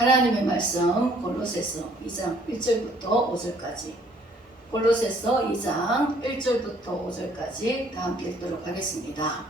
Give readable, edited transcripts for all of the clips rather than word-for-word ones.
하나님의 말씀 골로새서 2장 1절부터 5절까지 골로새서 2장 1절부터 5절까지 다 함께 읽도록 하겠습니다.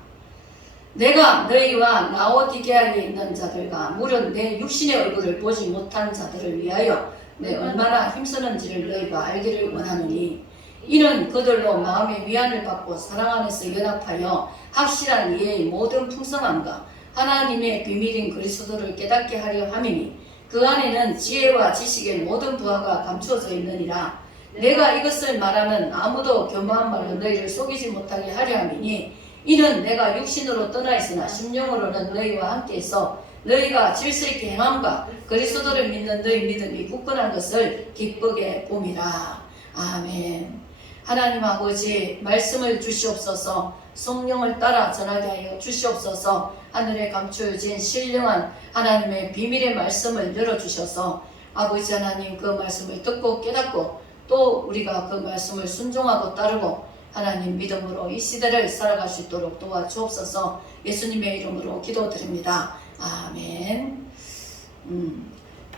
내가 너희와 라오디게아에 있는 자들과 무릇 내 육신의 얼굴을 보지 못한 자들을 위하여 내 얼마나 힘쓰는지를 너희가 알기를 원하노니 이는 그들로 마음의 위안을 받고 사랑 안에서 연합하여 확실한 이해의 모든 풍성함과 하나님의 비밀인 그리스도를 깨닫게 하려 함이니 그 안에는 지혜와 지식의 모든 부하가 감추어져 있느니라. 내가 이것을 말하면 아무도 교만한 말로 너희를 속이지 못하게 하려 함이니 이는 내가 육신으로 떠나 있으나 심령으로는 너희와 함께 있어 너희가 질서 있게 행함과 그리스도를 믿는 너희 믿음이 굳건한 것을 기쁘게 봄이라. 아멘. 하나님 아버지, 말씀을 주시옵소서. 성령을 따라 전하게 하여 주시옵소서. 하늘에 감추어진 신령한 하나님의 비밀의 말씀을 열어주셔서 아버지 하나님 그 말씀을 듣고 깨닫고 또 우리가 그 말씀을 순종하고 따르고 하나님 믿음으로 이 시대를 살아갈 수 있도록 도와주옵소서. 예수님의 이름으로 기도드립니다. 아멘.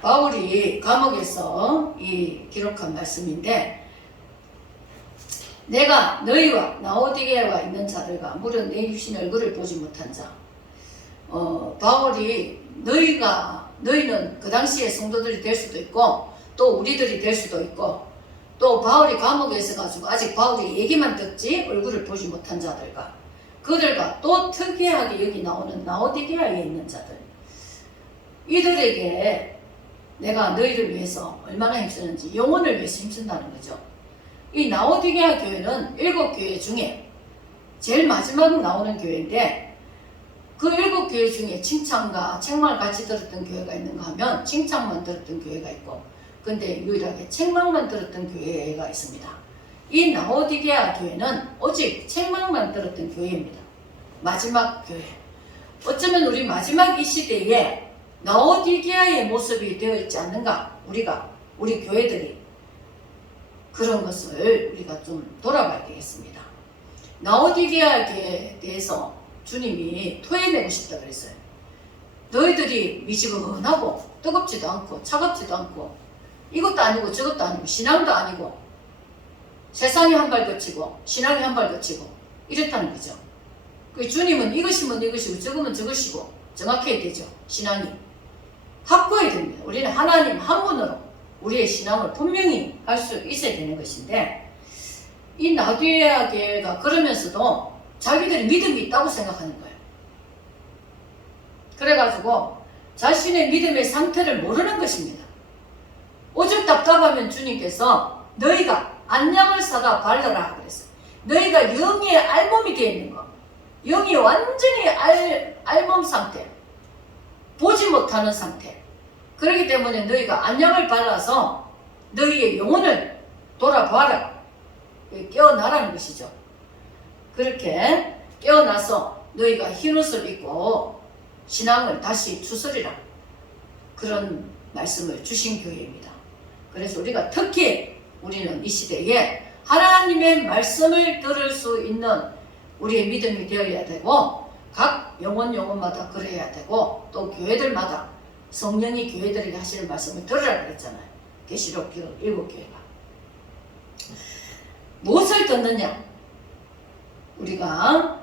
바울이 감옥에서 이 기록한 말씀인데, 내가 너희와 라오디게아에 있는 자들과 무릇 내 육신 얼굴을 보지 못한 자. 바울이 너희는 그 당시에 성도들이 될 수도 있고 또 우리들이 될 수도 있고 또 바울이 감옥에 있어가지고 아직 바울이 얘기만 듣지 얼굴을 보지 못한 자들과 그들과 또 특이하게 여기 나오는 라오디게아에 있는 자들, 이들에게 내가 너희를 위해서 얼마나 힘쓰는지, 영혼을 위해서 힘쓴다는 거죠. 이 라오디게아 교회는 7교회 중에 제일 마지막 나오는 교회인데, 그 7교회 중에 칭찬과 책망을 같이 들었던 교회가 있는가 하면 칭찬만 들었던 교회가 있고, 근데 유일하게 책망만 들었던 교회가 있습니다. 이 라오디게아 교회는 오직 책망만 들었던 교회입니다. 마지막 교회. 어쩌면 우리 마지막 이 시대에 라오디게아의 모습이 되어 있지 않는가? 우리 교회들이 그런 것을 우리가 좀 돌아봐야 되겠습니다. 라오디게아에 대해서 주님이 토해내고 싶다 그랬어요. 너희들이 미지근하고 뜨겁지도 않고 차갑지도 않고 이것도 아니고 저것도 아니고 신앙도 아니고 세상이 한 발 거치고 신앙이 한 발 거치고 이랬다는 거죠. 그 주님은 이것이면 이것이고 저거면 저것이고 정확해야 되죠. 신앙이 확고해야 됩니다. 우리는 하나님 한 분으로 우리의 신앙을 분명히 할 수 있어야 되는 것인데, 이 라오디게아 교회가 그러면서도 자기들이 믿음이 있다고 생각하는 거예요. 그래가지고 자신의 믿음의 상태를 모르는 것입니다. 오죽 답답하면 주님께서 너희가 안약을 사다 바르라 그랬어요. 너희가 영의 알몸이 되어 있는 거, 영이 완전히 알몸 상태, 보지 못하는 상태. 그렇기 때문에 너희가 안약을 발라서 너희의 영혼을 돌아봐라, 깨어나라는 것이죠. 그렇게 깨어나서 너희가 흰옷을 입고 신앙을 다시 추스리라, 그런 말씀을 주신 교회입니다. 그래서 우리가 특히 우리는 이 시대에 하나님의 말씀을 들을 수 있는 우리의 믿음이 되어야 되고, 각 영혼마다 그래야 되고, 또 교회들마다 성령이 교회들에게 하시는 말씀을 들으라 그랬잖아요. 계시록 7교회가. 무엇을 듣느냐? 우리가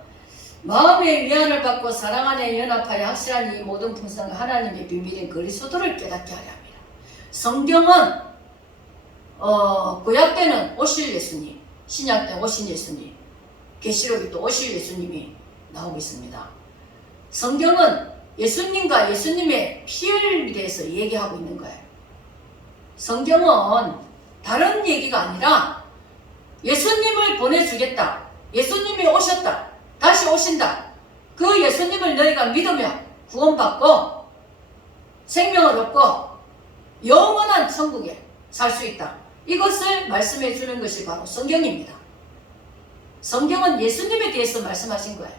마음의 위안을 받고 사랑 안에 연합하여 확실한 이 모든 풍성한 하나님의 비밀인 그리스도를 깨닫게 하려 합니다. 성경은 구약 때는 오실 예수님, 신약 때 오신 예수님, 계시록이 또 오실 예수님이 나오고 있습니다. 성경은 예수님과 예수님의 피를 대해서 얘기하고 있는 거예요. 성경은 다른 얘기가 아니라 예수님을 보내주겠다, 예수님이 오셨다, 다시 오신다, 그 예수님을 너희가 믿으면 구원받고 생명을 얻고 영원한 천국에 살 수 있다, 이것을 말씀해 주는 것이 바로 성경입니다. 성경은 예수님에 대해서 말씀하신 거예요.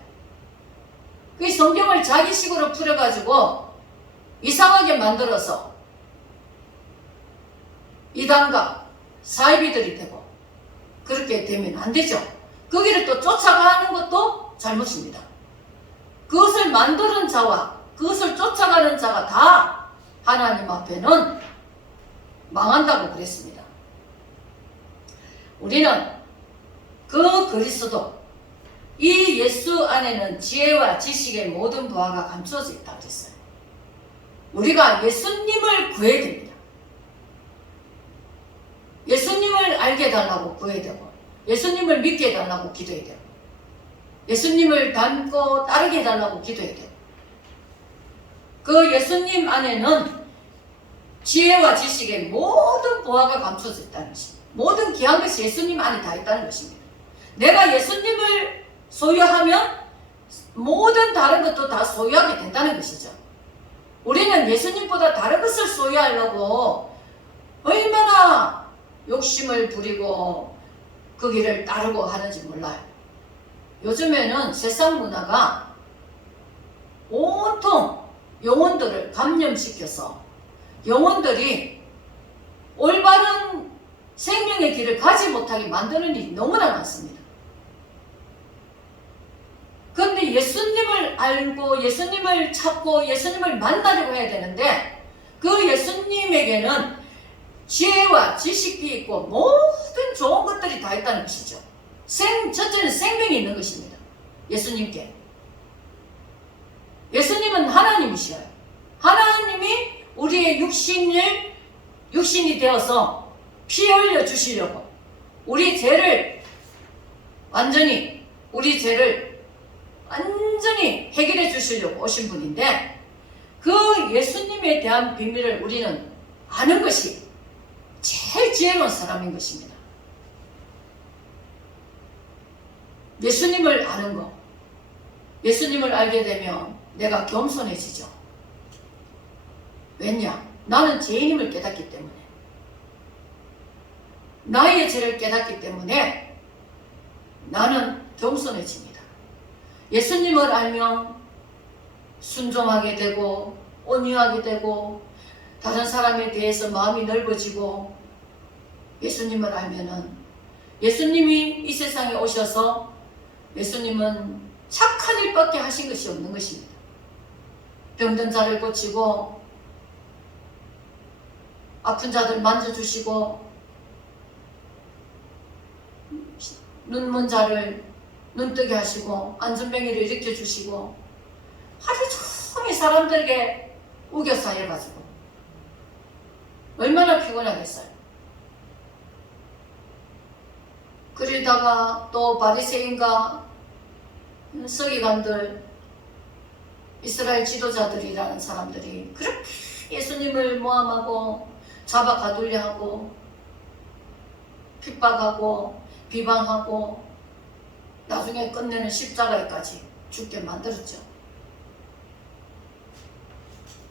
그 성경을 자기식으로 풀어가지고 이상하게 만들어서 이단과 사이비들이 되고 그렇게 되면 안 되죠. 거기를 또 쫓아가는 것도 잘못입니다. 그것을 만드는 자와 그것을 쫓아가는 자가 다 하나님 앞에는 망한다고 그랬습니다. 우리는 그 그리스도, 이 예수 안에는 지혜와 지식의 모든 부하가 감추어져 있다고 그랬어요. 우리가 예수님을 구해야 됩니다. 예수님을 알게 해달라고 구해야 되고, 예수님을 믿게 해달라고 기도해야 되고, 예수님을 닮고 따르게 해달라고 기도해야 되고, 그 예수님 안에는 지혜와 지식의 모든 보화가 감춰져 있다는 것입니다. 모든 귀한 것이 예수님 안에 다 있다는 것입니다. 내가 예수님을 소유하면 모든 다른 것도 다 소유하게 된다는 것이죠. 우리는 예수님보다 다른 것을 소유하려고 얼마나 욕심을 부리고 그 길을 따르고 하는지 몰라요. 요즘에는 세상 문화가 온통 영혼들을 감염시켜서 영혼들이 올바른 생명의 길을 가지 못하게 만드는 일이 너무나 많습니다. 그런데 예수님을 알고 예수님을 찾고 예수님을 만나려고 해야 되는데, 그 예수님에게는 지혜와 지식이 있고 모든 좋은 것들이 다 있다는 것이죠. 첫째는 생명이 있는 것입니다. 예수님께. 예수님은 하나님이셔요. 하나님이 우리의 육신이 되어서 피 흘려 주시려고 우리 죄를 완전히 해결해 주시려고 오신 분인데, 그 예수님에 대한 비밀을 우리는 아는 것이 제일 지혜로운 사람인 것입니다. 예수님을 아는 것. 예수님을 알게 되면 내가 겸손해지죠. 왜냐? 나는 죄인임을 깨닫기 때문에, 나의 죄를 깨닫기 때문에 나는 겸손해집니다. 예수님을 알면 순종하게 되고 온유하게 되고 다른 사람에 대해서 마음이 넓어지고, 예수님을 알면은 예수님이 이 세상에 오셔서 예수님은 착한 일밖에 하신 것이 없는 것입니다. 병든 자를 고치고 아픈 자들 만져주시고 눈먼 자를 눈뜨게 하시고 안전병이를 일으켜주시고 하루 종일 사람들에게 우겨싸여가지고 얼마나 피곤하겠어요. 그러다가 또 바리새인과 서기관들, 이스라엘 지도자들이라는 사람들이 그렇게 예수님을 모함하고 잡아 가두려 하고 핍박하고 비방하고 나중에 끝내는 십자가에까지 죽게 만들었죠.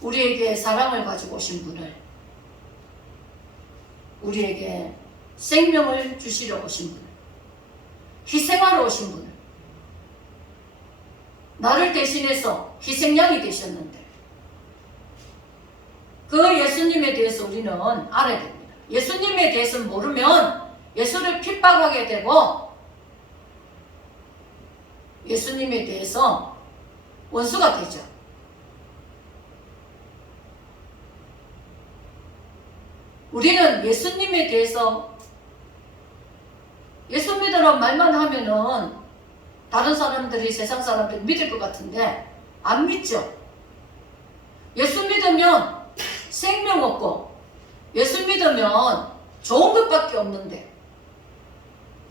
우리에게 사랑을 가지고 오신 분을, 우리에게 생명을 주시러 오신 분을, 희생하러 오신 분을, 나를 대신해서 희생양이 되셨는데, 그 예수님에 대해서 우리는 알아야 됩니다. 예수님에 대해서 모르면 예수를 핍박하게 되고 예수님에 대해서 원수가 되죠. 우리는 예수님에 대해서 예수 믿으라는 말만 하면은 다른 사람들이, 세상 사람들이 믿을 것 같은데 안 믿죠. 예수 믿으면 생명 없고 예수 믿으면 좋은 것밖에 없는데,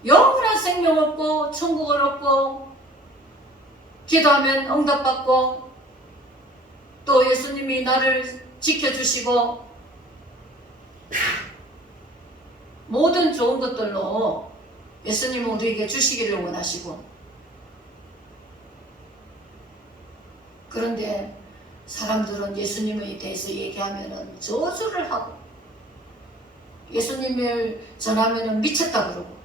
영원한 생명 없고 천국을 얻고 기도하면 응답받고 또 예수님이 나를 지켜주시고 모든 좋은 것들로 예수님은 우리에게 주시기를 원하시고, 그런데 사람들은 예수님에 대해서 얘기하면 저주를 하고 예수님을 전하면 미쳤다 그러고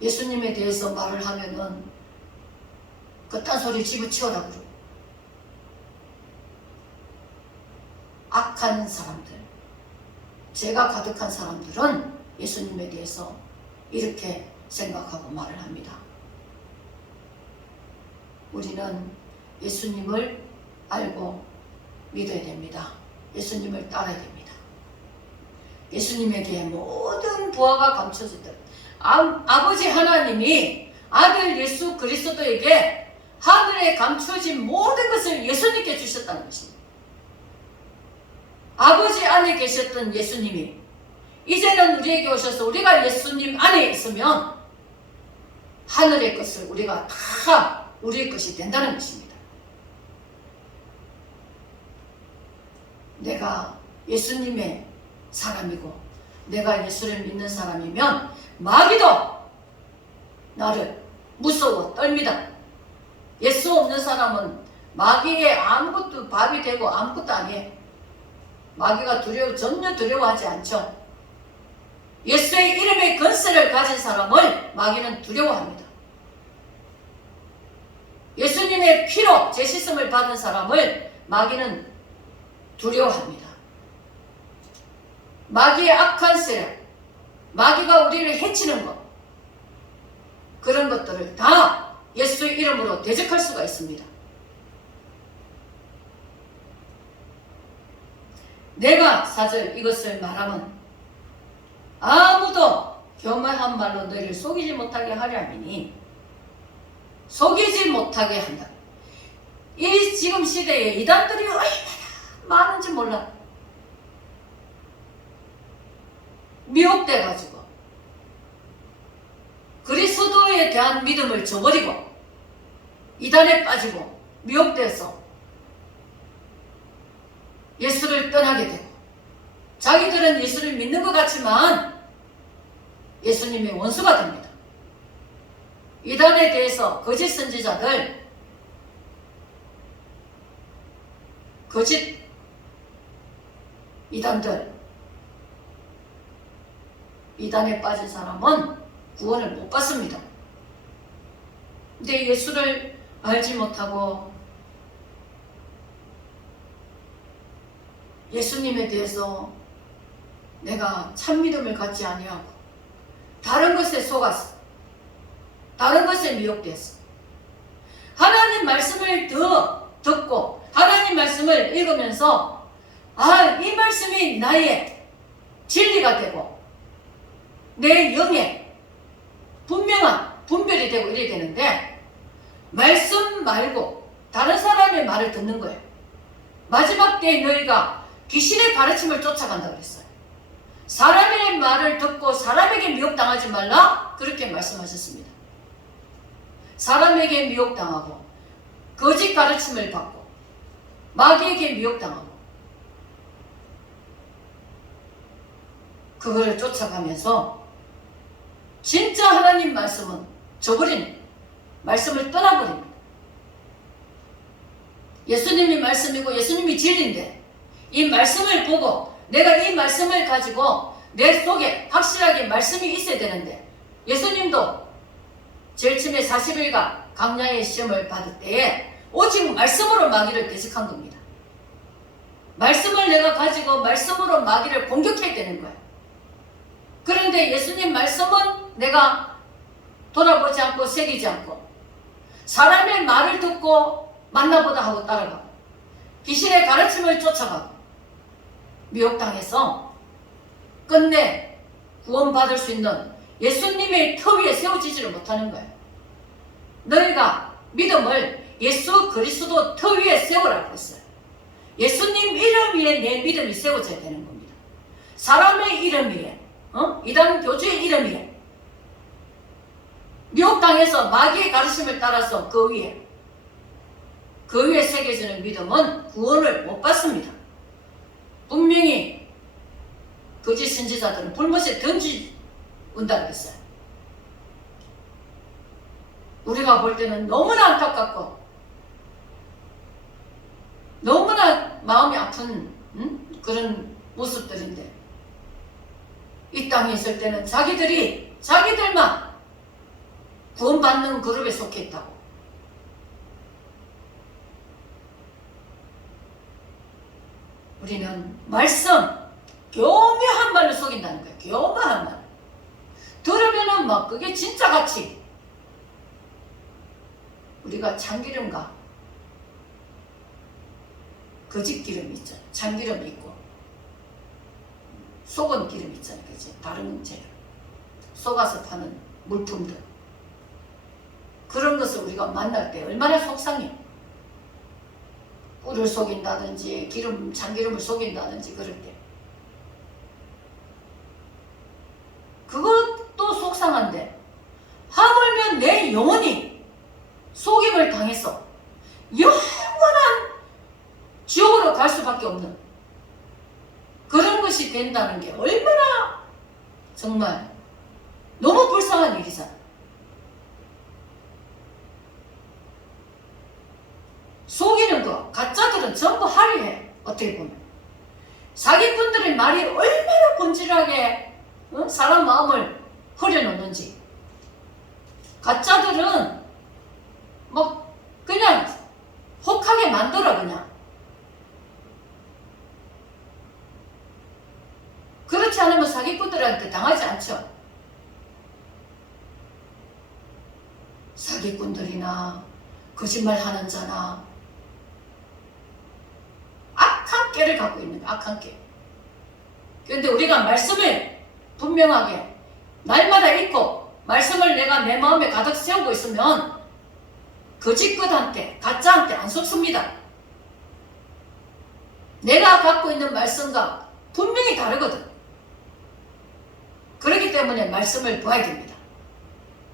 예수님에 대해서 말을 하면 그딴 소리 집어치워라 그러고, 악한 사람들, 죄가 가득한 사람들은 예수님에 대해서 이렇게 생각하고 말을 합니다. 우리는 예수님을 알고 믿어야 됩니다. 예수님을 따라야 됩니다. 예수님에게 모든 부하가 감춰지듯 아버지 하나님이 아들 예수 그리스도에게 하늘에 감춰진 모든 것을 예수님께 주셨다는 것입니다. 아버지 안에 계셨던 예수님이 이제는 우리에게 오셔서 우리가 예수님 안에 있으면 하늘의 것을 우리가 다 우리의 것이 된다는 것입니다. 내가 예수님의 사람이고 내가 예수를 믿는 사람이면 마귀도 나를 무서워 떨미다. 예수 없는 사람은 마귀의 아무것도 밥이 되고 아무것도 아니에요. 마귀가 전혀 두려워하지 않죠. 예수의 이름의 권세를 가진 사람을 마귀는 두려워합니다. 예수님의 피로 제시성을 받은 사람을 마귀는 두려워합니다. 마귀의 악한 세력, 마귀가 우리를 해치는 것, 그런 것들을 다 예수의 이름으로 대적할 수가 있습니다. 내가 4절 이것을 말하면 아무도 교만한 말로 너희를 속이지 못하게 하려니 속이지 못하게 한다. 이 지금 시대에 이단들이 얼마나 많은지 몰라. 미혹돼가지고 그리스도에 대한 믿음을 저버리고 이단에 빠지고 미혹돼서 예수를 떠나게 되고 자기들은 예수를 믿는 것 같지만 예수님의 원수가 됩니다. 이단에 대해서 거짓 선지자들, 거짓 이단들, 이단에 빠진 사람은 구원을 못 받습니다. 근데 예수를 알지 못하고 예수님에 대해서 내가 참 믿음을 갖지 아니하고 다른 것에 속았어. 다른 것에 미혹됐어. 하나님 말씀을 더 듣고 하나님 말씀을 읽으면서 이 말씀이 나의 진리가 되고 내 영의 분명한 분별이 되고 이래야 되는데 말씀 말고 다른 사람의 말을 듣는 거예요. 마지막 때에 너희가 귀신의 가르침을 쫓아간다고 그랬어요. 사람의 말을 듣고 사람에게 미혹당하지 말라 그렇게 말씀하셨습니다. 사람에게 미혹당하고 거짓 가르침을 받고 마귀에게 미혹당하고 그거를 쫓아가면서 진짜 하나님 말씀은 저버린 말씀을 떠나버립니다. 예수님이 말씀이고 예수님이 진리인데 이 말씀을 보고 내가 이 말씀을 가지고 내 속에 확실하게 말씀이 있어야 되는데 예수님도 제일 처음에 40일간 광야의 시험을 받을 때에 오직 말씀으로 마귀를 대적한 겁니다. 말씀을 내가 가지고 말씀으로 마귀를 공격해야 되는 거예요. 그런데 예수님 말씀은 내가 돌아보지 않고 새기지 않고 사람의 말을 듣고 만나보다 하고 따라가고 귀신의 가르침을 쫓아가고 미혹당해서 끝내 구원받을 수 있는 예수님의 터 위에 세워지지를 못하는 거예요. 너희가 믿음을 예수 그리스도 터 위에 세우라고 했어요. 예수님 이름 위에 내 믿음이 세워져야 되는 겁니다. 사람의 이름 위에 이단 교주의 이름 위에 미혹당해서 마귀의 가르침을 따라서 그 위에 새겨지는 믿음은 구원을 못 받습니다. 분명히 거짓 선지자들은 불못에 던지운다고 했어요. 우리가 볼 때는 너무나 안타깝고 너무나 마음이 아픈 그런 모습들인데 이 땅에 있을 때는 자기들만 구원받는 그룹에 속해 있다고. 우리는 말씀, 교묘한 말로 속인다는 거예요. 교묘한 말. 들으면은 막 그게 진짜같이 우리가 참기름과 거짓 기름 있죠. 참기름 있고 속은 기름 있잖아요. 그치? 다른 재료. 속아서 파는 물품들. 그런 것을 우리가 만날 때 얼마나 속상해. 꿀을 속인다든지 참기름을 속인다든지 그럴 때. 그것도 속상한데 하물며 내 영혼이 속임을 당해서 영원한 지옥으로 갈 수밖에 없는 그런 것이 된다는 게 얼마나 정말 너무 불쌍한 일이잖아. 속이는 거 가짜들은 전부 할애해. 어떻게 보면 사기꾼들의 말이 얼마나 본질하게 사람 마음을 흐려놓는지. 가짜들은 뭐 그냥 혹하게 만들어. 그냥 그렇지 않으면 사기꾼들한테 당하지 않죠. 사기꾼들이나 거짓말하는 자나 악한 깨를 갖고 있는 거야. 악한 깨. 그런데 우리가 말씀을 분명하게 날마다 읽고 말씀을 내가 내 마음에 가득 세우고 있으면 거짓것한테 가짜한테 안 속습니다. 내가 갖고 있는 말씀과 분명히 다르거든. 그렇기 때문에 말씀을 봐야 됩니다.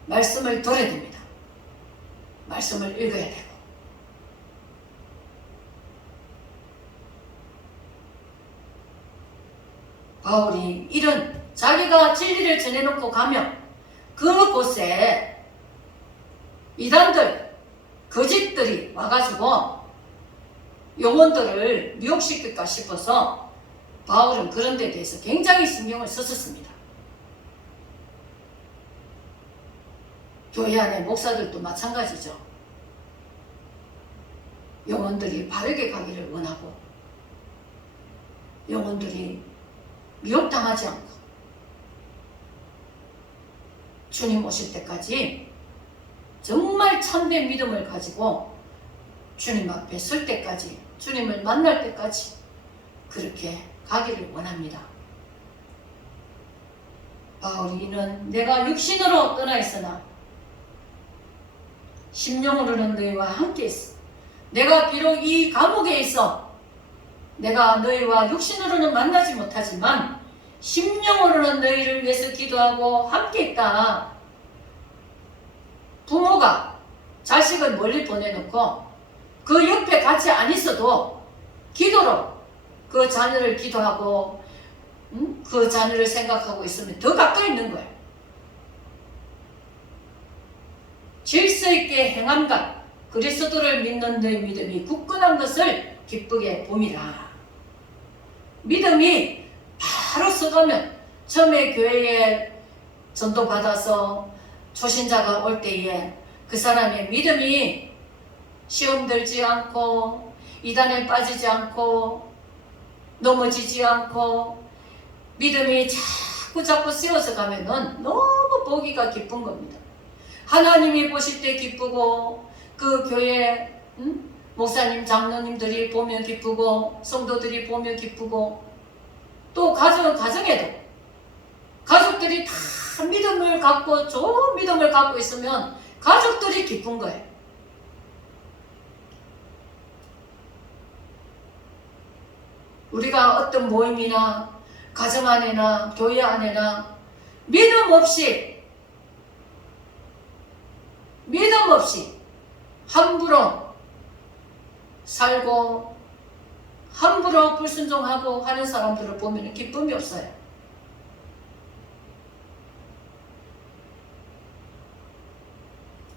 말씀을 들어야 됩니다. 말씀을 읽어야 되고. 바울이 이런 자기가 진리를 전해놓고 가면 그곳에 이단들, 거짓들이 와가지고 영혼들을 미혹시킬까 싶어서 바울은 그런 데 대해서 굉장히 신경을 썼었습니다. 교회 안에 목사들도 마찬가지죠. 영혼들이 바르게 가기를 원하고 영혼들이 미혹당하지 않고 주님 오실 때까지 정말 참된 믿음을 가지고 주님 앞에 설 때까지, 주님을 만날 때까지 그렇게 가기를 원합니다. 바울이 이는 내가 육신으로 떠나 있으나 심령으로는 너희와 함께 있어. 내가 비록 이 감옥에 있어 내가 너희와 육신으로는 만나지 못하지만 심령으로는 너희를 위해서 기도하고 함께 있다. 부모가 자식을 멀리 보내놓고 그 옆에 같이 안 있어도 기도로 그 자녀를 기도하고 그 자녀를 생각하고 있으면 더 가까이 있는 거예요. 질서 있게 행함과 그리스도를 믿는 너희 믿음이 굳건한 것을 기쁘게 봄이라. 믿음이 바로 서가면 처음에 교회에 전도받아서 초신자가 올 때에 그 사람의 믿음이 시험 들지 않고 이단에 빠지지 않고 넘어지지 않고 믿음이 자꾸 세워서 가면은 너무 보기가 기쁜 겁니다. 하나님이 보실 때 기쁘고 그 교회 목사님 장로님들이 보면 기쁘고 성도들이 보면 기쁘고 또 가정에도 가족들이 다 믿음을 갖고 좋은 믿음을 갖고 있으면 가족들이 기쁜 거예요. 우리가 어떤 모임이나 가정 안에나 교회 안에나 믿음 없이 함부로 살고 함부로 불순종하고 하는 사람들을 보면 기쁨이 없어요.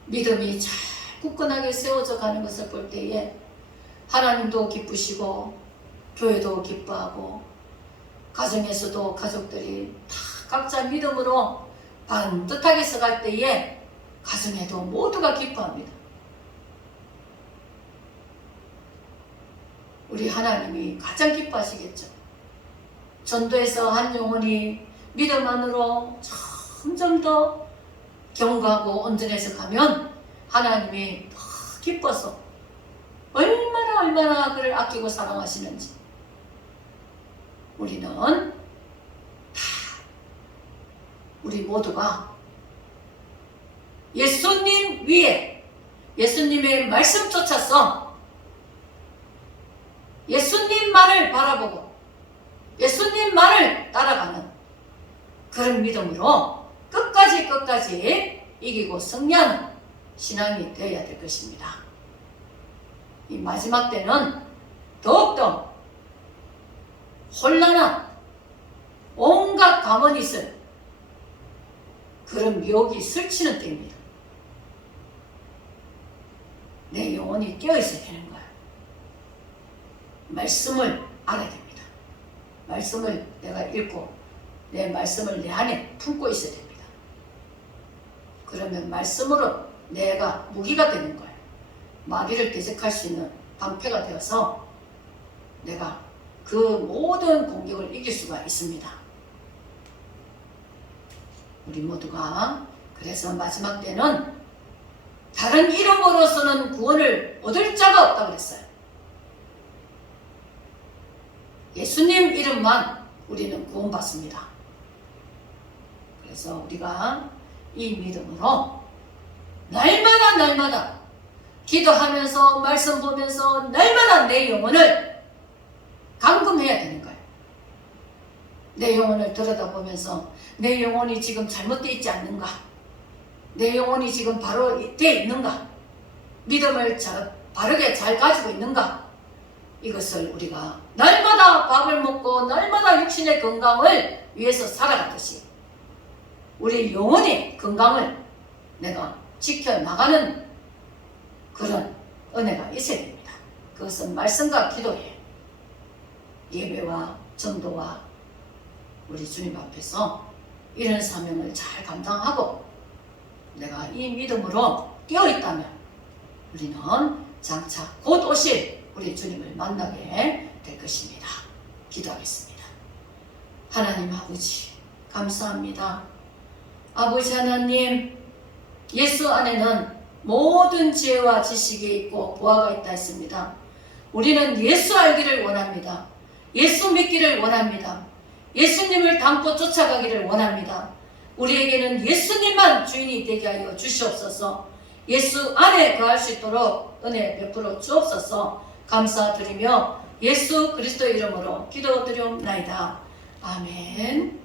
믿음이 잘 굳건하게 세워져 가는 것을 볼 때에 하나님도 기쁘시고 교회도 기뻐하고 가정에서도 가족들이 다 각자 믿음으로 반듯하게 서갈 때에 가정에도 모두가 기뻐합니다. 우리 하나님이 가장 기뻐하시겠죠. 전도에서 한 영혼이 믿음 안으로 점점 더 견고하고 온전해서 가면 하나님이 더 기뻐서 얼마나 얼마나 그를 아끼고 사랑하시는지 우리는 다 우리 모두가 예수님 위에 예수님의 말씀 쫓아서 예수님만을 바라보고 예수님만을 따라가는 그런 믿음으로 끝까지 이기고 승리하는 신앙이 되어야 될 것입니다. 이 마지막 때는 더욱더 혼란한 온갖 감언이 있을 그런 미혹이 설치는 때입니다. 내 영혼이 깨어있어야 되는 거예요. 말씀을 알아야 됩니다. 말씀을 내가 읽고 내 말씀을 내 안에 품고 있어야 됩니다. 그러면 말씀으로 내가 무기가 되는 거예요. 마귀를 대적할 수 있는 방패가 되어서 내가 그 모든 공격을 이길 수가 있습니다. 우리 모두가 그래서 마지막 때는 다른 이름으로서는 구원을 얻을 자가 없다고 그랬어요. 예수님 이름만 우리는 구원받습니다. 그래서 우리가 이 믿음으로 날마다 기도하면서 말씀 보면서 날마다 내 영혼을 감금해야 되는 거예요. 내 영혼을 들여다보면서 내 영혼이 지금 잘못되어 있지 않는가? 내 영혼이 지금 바로 되어 있는가? 믿음을 바르게 잘 가지고 있는가? 이것을 우리가 날마다 밥을 먹고 날마다 육신의 건강을 위해서 살아가듯이 우리 영혼의 건강을 내가 지켜나가는 그런 은혜가 있어야 됩니다. 그것은 말씀과 기도에 예배와 전도와 우리 주님 앞에서 이런 사명을 잘 감당하고 내가 이 믿음으로 깨어있다면 우리는 장차 곧 오실 우리 주님을 만나게 될 것입니다. 기도하겠습니다. 하나님 아버지 감사합니다. 아버지 하나님, 예수 안에는 모든 지혜와 지식이 있고 보화가 있다 했습니다. 우리는 예수 알기를 원합니다. 예수 믿기를 원합니다. 예수님을 닮고 쫓아가기를 원합니다. 우리에게는 예수님만 주인이 되게 하여 주시옵소서. 예수 안에 거할 수 있도록 은혜 베풀어 주옵소서. 감사드리며 예수 그리스도 이름으로 기도드리옵나이다. 아멘.